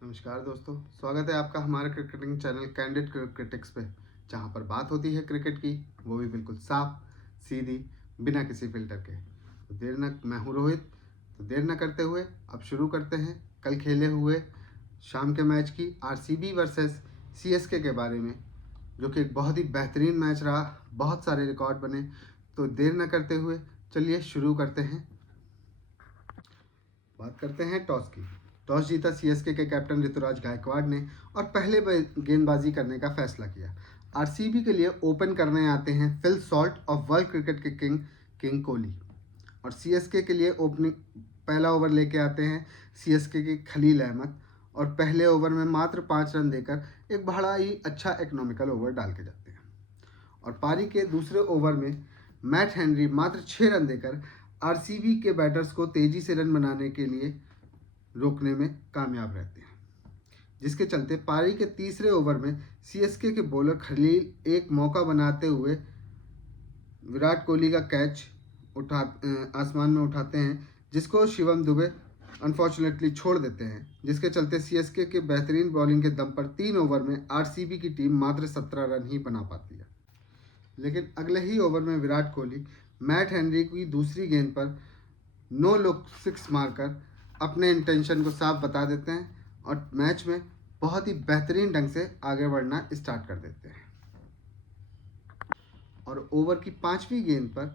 नमस्कार दोस्तों, स्वागत है आपका हमारे क्रिकेटिंग चैनल कैंडिड क्रिकेटिक्स पे, जहां पर बात होती है क्रिकेट की, वो भी बिल्कुल साफ, सीधी, बिना किसी फिल्टर के। तो मैं हूं रोहित। तो देर न करते हुए अब शुरू करते हैं कल खेले हुए शाम के मैच की आरसीबी वर्सेस सीएसके के बारे में, जो कि एक बहुत ही बेहतरीन मैच रहा, बहुत सारे रिकॉर्ड बने। तो देर न करते हुए चलिए शुरू करते हैं। बात करते हैं टॉस की। टॉस जीता सीएसके के कैप्टन ऋतुराज गायकवाड़ ने और पहले गेंदबाजी करने का फैसला किया। आरसीबी के लिए ओपन करने आते हैं फिल सॉल्ट और वर्ल्ड क्रिकेट के किंग कोहली, और सीएसके के लिए ओपनिंग पहला ओवर लेके आते हैं सीएसके के खलील अहमद, और पहले ओवर में मात्र 5 रन देकर एक बड़ा ही अच्छा इकोनॉमिकल ओवर डाल के जाते हैं। और पारी के दूसरे ओवर में मैट हेनरी मात्र 6 रन देकर आरसीबी के बैटर्स को तेजी से रन बनाने के लिए रोकने में कामयाब रहते हैं, जिसके चलते पारी के तीसरे ओवर में सीएसके के बॉलर खलील एक मौका बनाते हुए विराट कोहली का कैच आसमान में उठाते हैं, जिसको शिवम दुबे अनफॉर्चुनेटली छोड़ देते हैं, जिसके चलते सीएसके के बेहतरीन बॉलिंग के दम पर 3 ओवर में आरसीबी की टीम मात्र 17 रन ही बना पाती है। लेकिन अगले ही ओवर में विराट कोहली मैट हेनरी की दूसरी गेंद पर नो लुक 6 मारकर अपने इंटेंशन को साफ बता देते हैं और मैच में बहुत ही बेहतरीन ढंग से आगे बढ़ना स्टार्ट कर देते हैं। और ओवर की 5वीं गेंद पर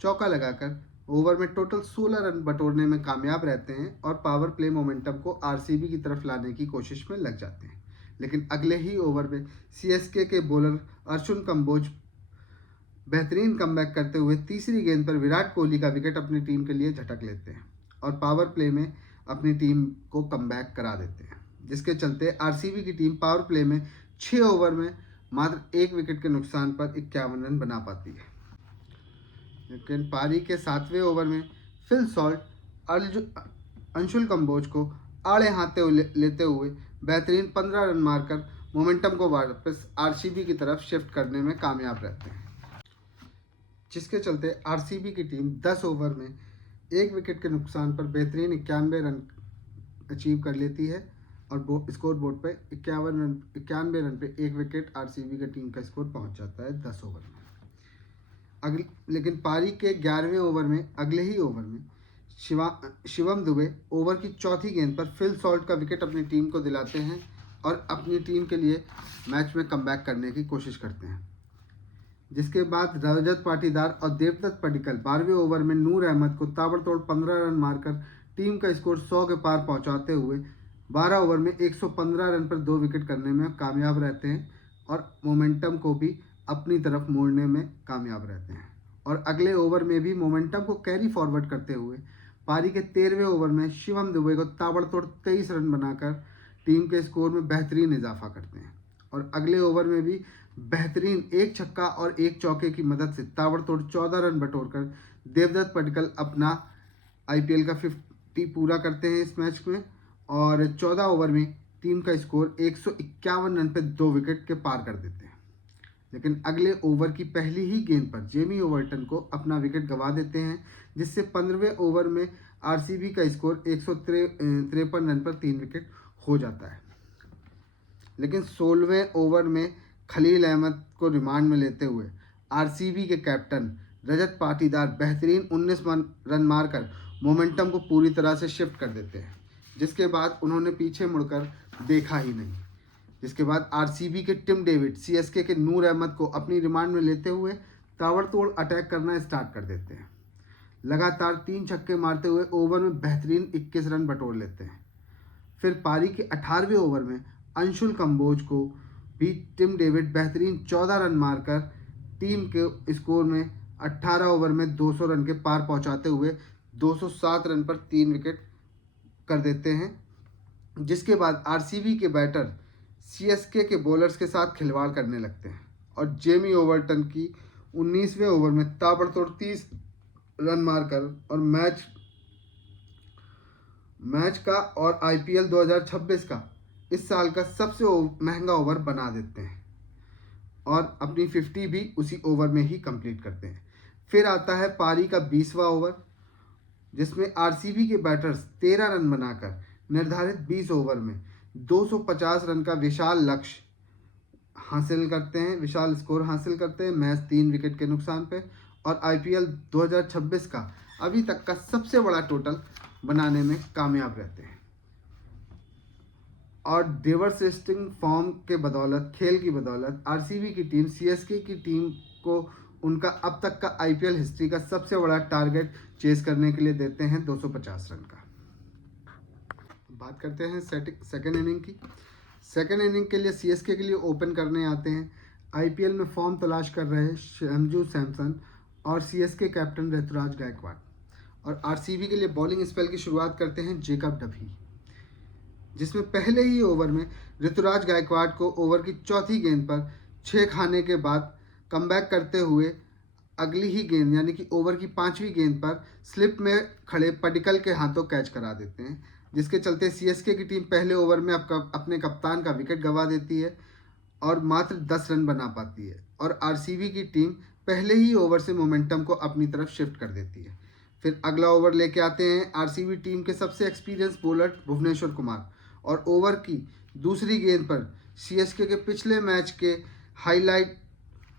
चौका लगाकर ओवर में टोटल 16 रन बटोरने में कामयाब रहते हैं और पावर प्ले मोमेंटम को आरसीबी की तरफ लाने की कोशिश में लग जाते हैं। लेकिन अगले ही ओवर में सीएसके के बॉलर अर्जुन कंबोज बेहतरीन कमबैक करते हुए तीसरी गेंद पर विराट कोहली का विकेट अपनी टीम के लिए झटक लेते हैं और पावर प्ले में अपनी टीम को कमबैक करा देते हैं, जिसके चलते आरसीबी की टीम पावर प्ले में 6 ओवर में मात्र 1 विकेट के नुकसान पर 51 रन बना पाती है। लेकिन पारी के 7वें ओवर में फिल सॉल्ट अंशुल कंबोज को आड़े हाथे लेते हुए बेहतरीन 15 रन मारकर मोमेंटम को वापस आरसीबी की तरफ शिफ्ट करने में कामयाब रहते हैं, जिसके चलते आरसीबी की टीम 10 ओवर में 1 विकेट के नुकसान पर बेहतरीन 91 रन अचीव कर लेती है और स्कोर बोर्ड पे 91 रन पे 1 विकेट आरसीबी की टीम का स्कोर पहुंच जाता है 10 ओवर में। लेकिन पारी के 11वें ओवर में अगले ही ओवर में शिवम दुबे ओवर की चौथी गेंद पर फिल सॉल्ट का विकेट अपनी टीम को दिलाते हैं और अपनी टीम के लिए मैच में कमबैक करने की कोशिश करते हैं, जिसके बाद रजत पाटीदार और देवदत्त पडिक्कल 12वें ओवर में नूर अहमद को ताबड़तोड़ 15 रन मारकर टीम का स्कोर 100 के पार पहुंचाते हुए 12 ओवर में 115 रन पर 2 विकेट करने में कामयाब रहते हैं और मोमेंटम को भी अपनी तरफ मोड़ने में कामयाब रहते हैं। और अगले ओवर में भी मोमेंटम को कैरी फॉरवर्ड करते हुए पारी के 13वें ओवर में शिवम दुबे को ताबड़तोड़ 23 रन बनाकर टीम के स्कोर में बेहतरीन इजाफा करते हैं और अगले ओवर में भी बेहतरीन एक छक्का और एक चौके की मदद से ताबड़तोड़ 14 रन बटोरकर देवदत्त पडिक्कल अपना आईपीएल का 50 पूरा करते हैं इस मैच में और 14 ओवर में टीम का स्कोर 151 रन पे 2 विकेट के पार कर देते हैं। लेकिन अगले ओवर की पहली ही गेंद पर जेमी ओवर्टन को अपना विकेट गंवा देते हैं, जिससे 15वें ओवर में आरसीबी का स्कोर 153 रन पर 3 विकेट हो जाता है। लेकिन 16वें ओवर में खलील अहमद को रिमांड में लेते हुए आरसीबी के कैप्टन रजत पाटीदार बेहतरीन 19 रन मारकर मोमेंटम को पूरी तरह से शिफ्ट कर देते हैं, जिसके बाद उन्होंने पीछे मुड़कर देखा ही नहीं। जिसके बाद आरसीबी के टिम डेविड सीएसके के नूर अहमद को अपनी रिमांड में लेते हुए ताबड़तोड़ अटैक करना स्टार्ट कर देते हैं। लगातार 3 छक्के मारते हुए ओवर में बेहतरीन 21 रन बटोर लेते हैं। फिर पारी के 18वें ओवर में अंशुल कंबोज को भी टिम डेविड बेहतरीन 14 रन मारकर टीम के स्कोर में 18 ओवर में 200 रन के पार पहुंचाते हुए 207 रन पर 3 विकेट कर देते हैं, जिसके बाद आरसीबी के बैटर सीएसके के बॉलर्स के साथ खिलवाड़ करने लगते हैं और जेमी ओवर्टन की 19वें ओवर में ताबड़तोड़ 30 रन मारकर और मैच का और आईपीएल 2026 का इस साल का सबसे महंगा ओवर बना देते हैं और अपनी 50 भी उसी ओवर में ही कंप्लीट करते हैं। फिर आता है पारी का 20वां ओवर, जिसमें आरसीबी के बैटर्स 13 रन बनाकर निर्धारित 20 ओवर में 250 रन का विशाल लक्ष्य हासिल करते हैं, विशाल स्कोर हासिल करते हैं मैच 3 विकेट के नुकसान पे, और आईपीएल 2026 का अभी तक का सबसे बड़ा टोटल बनाने में कामयाब रहते हैं। और डिवर्सिस्टिंग फॉर्म के बदौलत, खेल की बदौलत आरसीबी की टीम सीएसके की टीम को उनका अब तक का आईपीएल हिस्ट्री का सबसे बड़ा टारगेट चेस करने के लिए देते हैं 250 रन का। बात करते हैं सेकेंड इनिंग की। सेकेंड इनिंग के लिए सीएसके के लिए ओपन करने आते हैं आईपीएल में फॉर्म तलाश कर रहे संजू सैमसन और सीएसके कैप्टन ऋतुराज गायकवाड़, और आरसीबी के लिए बॉलिंग स्पेल की शुरुआत करते हैं जेकब डफी, जिसमें पहले ही ओवर में ऋतुराज गायकवाड़ को ओवर की चौथी गेंद पर 6 खाने के बाद कमबैक करते हुए अगली ही गेंद यानी कि ओवर की 5वीं गेंद पर स्लिप में खड़े पडिक्कल के हाथों कैच करा देते हैं, जिसके चलते सीएसके की टीम पहले ओवर में अपने कप्तान का विकेट गंवा देती है और मात्र 10 रन बना पाती है, और आरसीबी की टीम पहले ही ओवर से मोमेंटम को अपनी तरफ शिफ्ट कर देती है। फिर अगला ओवर लेके आते हैं आरसीबी टीम के सबसे एक्सपीरियंस बॉलर भुवनेश्वर कुमार, और ओवर की दूसरी गेंद पर सीएसके के पिछले मैच के हाईलाइट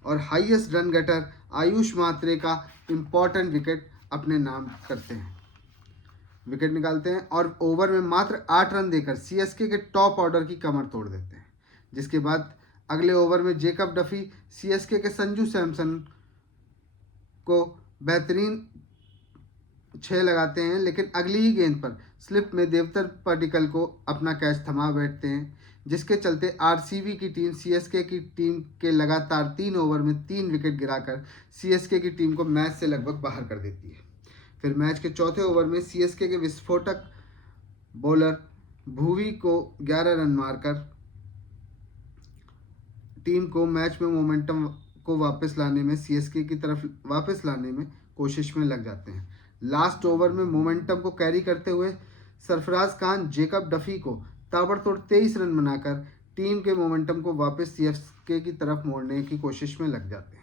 और हाईएस्ट रन गेटर आयुष मात्रे का इम्पॉर्टेंट विकेट अपने नाम करते हैं, विकेट निकालते हैं, और ओवर में मात्र 8 रन देकर सीएसके के टॉप ऑर्डर की कमर तोड़ देते हैं। जिसके बाद अगले ओवर में जेकब डफी सीएसके के संजू सैमसन को बेहतरीन 6 लगाते हैं, लेकिन अगली ही गेंद पर स्लिप में देवतर पडिक्कल को अपना कैच थमा बैठते हैं, जिसके चलते आरसीबी की टीम सीएसके की टीम के लगातार 3 ओवर में 3 विकेट गिराकर सीएसके की टीम को मैच से लगभग बाहर कर देती है। फिर मैच के चौथे ओवर में सीएसके के विस्फोटक बॉलर भुवी को 11 रन मारकर टीम को मैच में मोमेंटम को वापस लाने में, सीएसके की तरफ वापस लाने में कोशिश में लग जाते हैं। लास्ट ओवर में मोमेंटम को कैरी करते हुए सरफराज खान जेकब डफी को ताबड़तोड़ 23 रन बनाकर टीम के मोमेंटम को वापस सीएसके की तरफ मोड़ने की कोशिश में लग जाते हैं।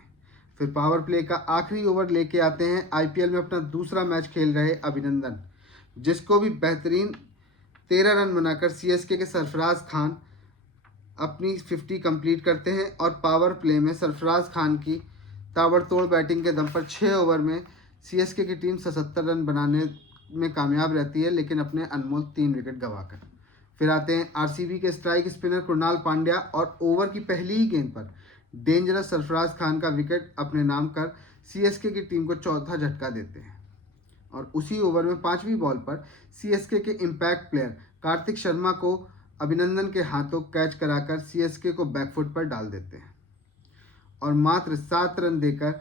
फिर पावर प्ले का आखिरी ओवर लेके आते हैं आईपीएल में अपना दूसरा मैच खेल रहे अभिनंदन, जिसको भी बेहतरीन 13 रन बनाकर सीएसके के सरफराज खान अपनी 50 कंप्लीट करते हैं, और पावर प्ले में सरफराज खान की ताबड़तोड़ बैटिंग के दम पर 6 ओवर में सीएसके की टीम 77 रन बनाने में कामयाब रहती है, लेकिन अपने अनमोल 3 विकेट गंवाकर। फिर आते हैं आरसीबी के स्ट्राइक स्पिनर कृणाल पांड्या, और ओवर की पहली ही गेंद पर डेंजरस सरफराज खान का विकेट अपने नाम कर सीएसके की टीम को चौथा झटका देते हैं, और उसी ओवर में 5वीं बॉल पर सीएसके के इम्पैक्ट प्लेयर कार्तिक शर्मा को अभिनंदन के हाथों कैच कराकर सीएसके को बैकफुट पर डाल देते हैं, और मात्र 7 रन देकर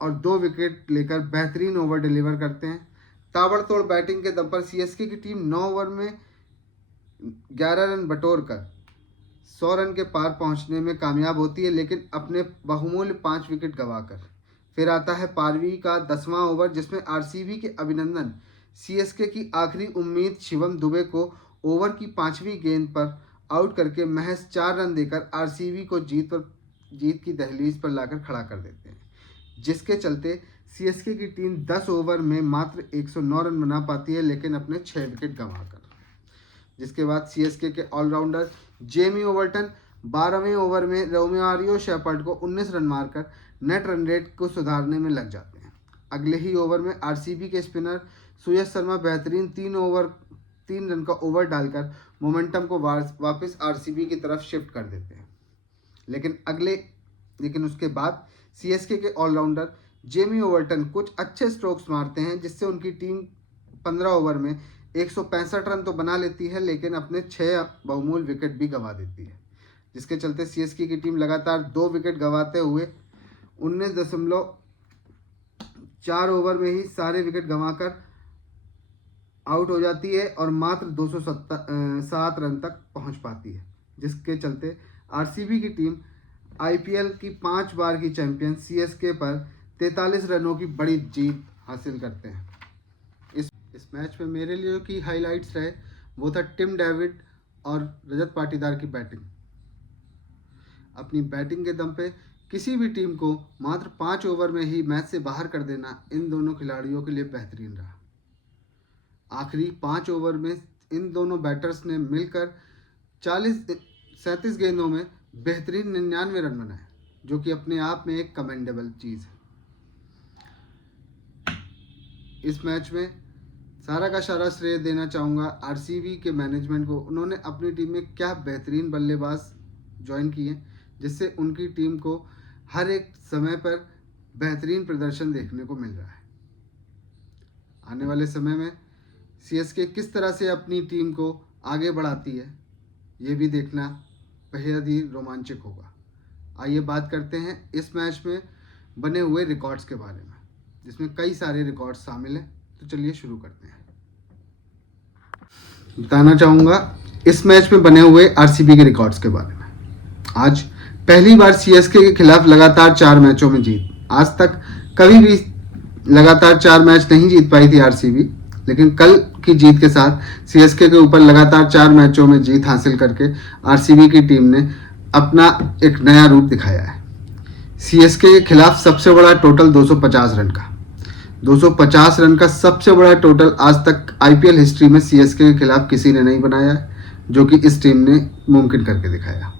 और 2 विकेट लेकर बेहतरीन ओवर डिलीवर करते हैं। ताबड़तोड़ बैटिंग के दम पर सीएसके की टीम 9 ओवर में 11 रन बटोर कर 100 रन के पार पहुंचने में कामयाब होती है, लेकिन अपने बहुमूल्य 5 विकेट गंवाकर। फिर आता है पारवी का 10वां ओवर, जिसमें आरसीबी के अभिनंदन सीएसके की आखिरी उम्मीद शिवम दुबे को ओवर की 5वीं गेंद पर आउट करके महज 4 रन देकर आरसीबी को जीत की दहलीज पर लाकर खड़ा कर देते हैं, जिसके चलते सीएसके की टीम 10 ओवर में मात्र 109 रन बना पाती है, लेकिन अपने 6 विकेट गंवाकर। जिसके बाद सीएसके के ऑलराउंडर जेमी ओवर्टन 12वें ओवर में रोमारियो शेपर्ड को 19 रन मारकर नेट रन रेट को सुधारने में लग जाते हैं। अगले ही ओवर में आरसीबी के स्पिनर सुयश शर्मा बेहतरीन 3 रन का ओवर डालकर मोमेंटम को वापस आरसीबी की तरफ शिफ्ट कर देते हैं, लेकिन उसके बाद सीएसके के ऑलराउंडर जेमी ओवर्टन कुछ अच्छे स्ट्रोक्स मारते हैं, जिससे उनकी टीम 15 ओवर में 165 रन तो बना लेती है, लेकिन अपने 6 बहुमूल्य विकेट भी गंवा देती है, जिसके चलते सीएसके की टीम लगातार 2 विकेट गंवाते हुए 19.4 ओवर में ही सारे विकेट गंवाकर आउट हो जाती है और मात्र 207 रन तक पहुंच पाती है, जिसके चलते आरसीबी की टीम आईपीएल की 5 बार की चैंपियन सीएसके पर 43 रनों की बड़ी जीत हासिल करते हैं। इस मैच में मेरे लिए की हाइलाइट्स रहे वो था टिम डेविड और रजत पाटीदार की बैटिंग। अपनी बैटिंग के दम पे किसी भी टीम को मात्र 5 ओवर में ही मैच से बाहर कर देना इन दोनों खिलाड़ियों के लिए बेहतरीन रहा। आखिरी 5 ओवर में इन दोनों बैटर्स ने मिलकर 37 गेंदों में बेहतरीन 99 रन बनाए, जो कि अपने आप में एक कमेंडेबल चीज़ है। इस मैच में सारा का सारा श्रेय देना चाहूँगा आरसीबी के मैनेजमेंट को। उन्होंने अपनी टीम में क्या बेहतरीन बल्लेबाज ज्वाइन किए, जिससे उनकी टीम को हर एक समय पर बेहतरीन प्रदर्शन देखने को मिल रहा है। आने वाले समय में सीएसके किस तरह से अपनी टीम को आगे बढ़ाती है, ये भी देखना बेहद ही रोमांचक होगा। आइए बात करते हैं इस मैच में बने हुए रिकॉर्ड्स के बारे में, जिसमें कई सारे रिकॉर्ड्स शामिल हैं। तो चलिए शुरू करते हैं। बताना चाहूँगा इस मैच में बने हुए आरसीबी के रिकॉर्ड्स के बारे में। आज पहली बार सीएसके के खिलाफ लगातार 4 मैचों में जीत। आज तक कभी भी लगातार 4 मैच नहीं जीत पाई थी आरसीबी, लेकिन कल की जीत के साथ सीएसके के ऊपर लगातार 4 मैचों में जीत हासिल करके आरसीबी की टीम ने अपना एक नया रूप दिखाया है। सीएसके के खिलाफ सबसे बड़ा टोटल 250 रन का 250 रन का सबसे बड़ा टोटल आज तक आईपीएल हिस्ट्री में सीएसके के खिलाफ किसी ने नहीं बनाया है, जो कि इस टीम ने मुमकिन करके दिखाया।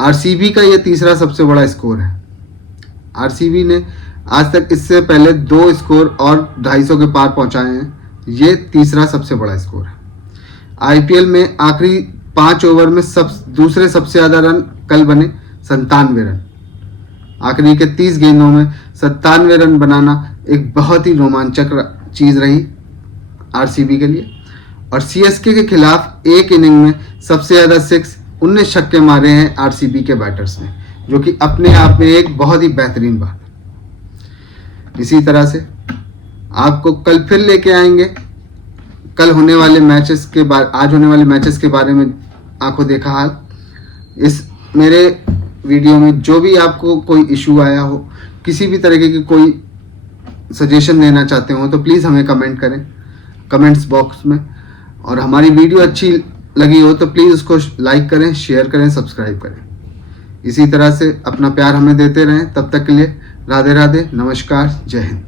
आरसीबी का ये तीसरा सबसे बड़ा स्कोर है। आरसीबी ने आज तक इससे पहले 2 स्कोर और 250 के पार पहुंचाए हैं। ये तीसरा सबसे बड़ा स्कोर है। आईपीएल में आखिरी 5 ओवर में दूसरे सबसे ज़्यादा रन कल बने 97 रन। आखिरी के 30 गेंदों में 97 रन बनाना एक बहुत ही रोमांचक चीज़ रही आरसीबी के लिए। और सीएसके के खिलाफ एक इनिंग में सबसे ज़्यादा 19 छक्के मारे हैं आरसीबी के बैटर्स ने, जो कि अपने आप में एक बहुत ही बेहतरीन बात है। इसी तरह से आपको कल फिर लेके आएंगे कल होने वाले मैचेस के बाद आज होने वाले मैचेस के बारे में आंखों देखा हाल। इस मेरे वीडियो में जो भी आपको कोई इशू आया हो, किसी भी तरीके की कोई सजेशन देना चाहते हो, तो प्लीज़ हमें कमेंट करें कमेंट्स बॉक्स में। और हमारी वीडियो अच्छी लगी हो तो प्लीज़ उसको लाइक करें, शेयर करें, सब्सक्राइब करें। इसी तरह से अपना प्यार हमें देते रहें। तब तक के लिए राधे राधे, नमस्कार, जय हिंद।